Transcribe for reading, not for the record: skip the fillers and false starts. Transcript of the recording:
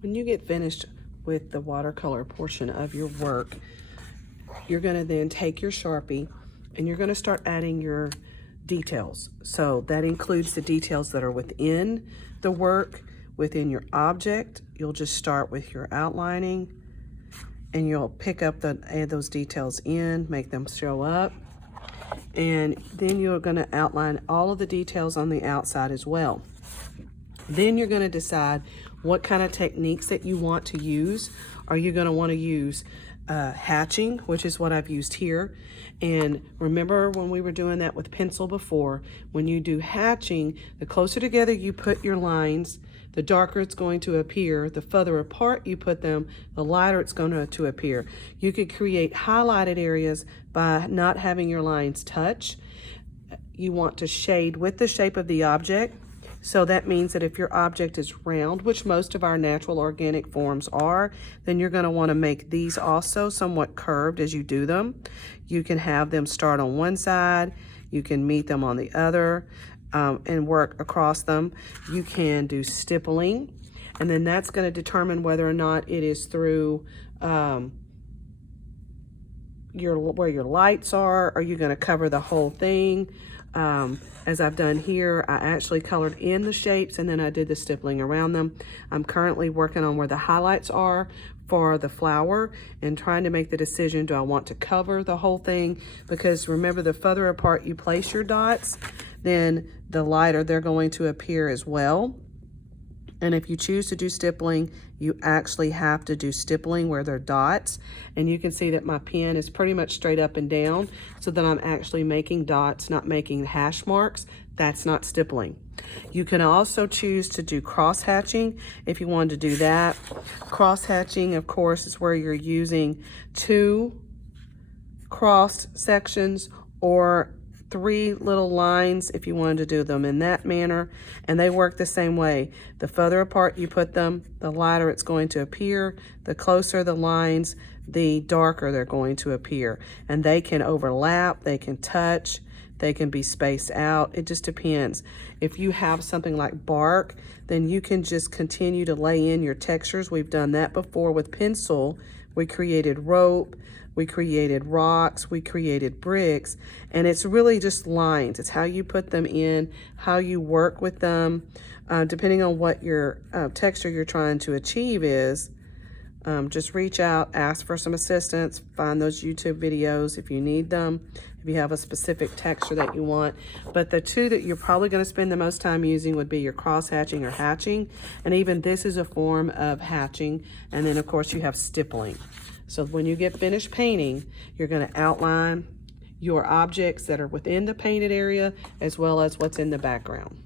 When you get finished with the watercolor portion of your work, you're going to then take your Sharpie and you're going to start adding your details. So that includes the details that are within the work, within your object. You'll just start with your outlining and you'll pick up add those details in, make them show up. And then you're going to outline all of the details on the outside as well. Then you're going to decide what kind of techniques that you want to use. Are you going to want to use hatching, which is what I've used here? And remember when we were doing that with pencil before, when you do hatching, the closer together you put your lines, the darker it's going to appear. The further apart you put them, the lighter it's going to appear. You could create highlighted areas by not having your lines touch. You want to shade with the shape of the object. So that means that if your object is round, which most of our natural organic forms are, then you're going to want to make these also somewhat curved as you do them. You can have them start on one side, you can meet them on the other, and work across them. You can do stippling, and then that's going to determine whether or not it is through where your lights are you going to cover the whole thing? As I've done here, I actually colored in the shapes and then I did the stippling around them. I'm currently working on where the highlights are for the flower and trying to make the decision, do I want to cover the whole thing? Because remember, the further apart you place your dots, then the lighter they're going to appear as well. And if you choose to do stippling, you actually have to do stippling where they're dots. And you can see that my pen is pretty much straight up and down, so that I'm actually making dots, not making hash marks. That's not stippling. You can also choose to do cross hatching if you wanted to do that. Cross hatching, of course, is where you're using two crossed sections or 3 little lines if you wanted to do them in that manner, and they work the same way. The further apart you put them, the lighter it's going to appear. The closer the lines, the darker they're going to appear. And they can overlap, they can touch, they can be spaced out. It just depends. If you have something like bark, then you can just continue to lay in your textures. We've done that before with pencil. We created rope, we created rocks, we created bricks, and it's really just lines. It's how you put them in, how you work with them, depending on what your texture you're trying to achieve is. Just reach out, ask for some assistance, find those YouTube videos if you need them, if you have a specific texture that you want. But the two that you're probably going to spend the most time using would be your cross hatching or hatching. And even this is a form of hatching. And then of course you have stippling. So when you get finished painting, you're going to outline your objects that are within the painted area as well as what's in the background.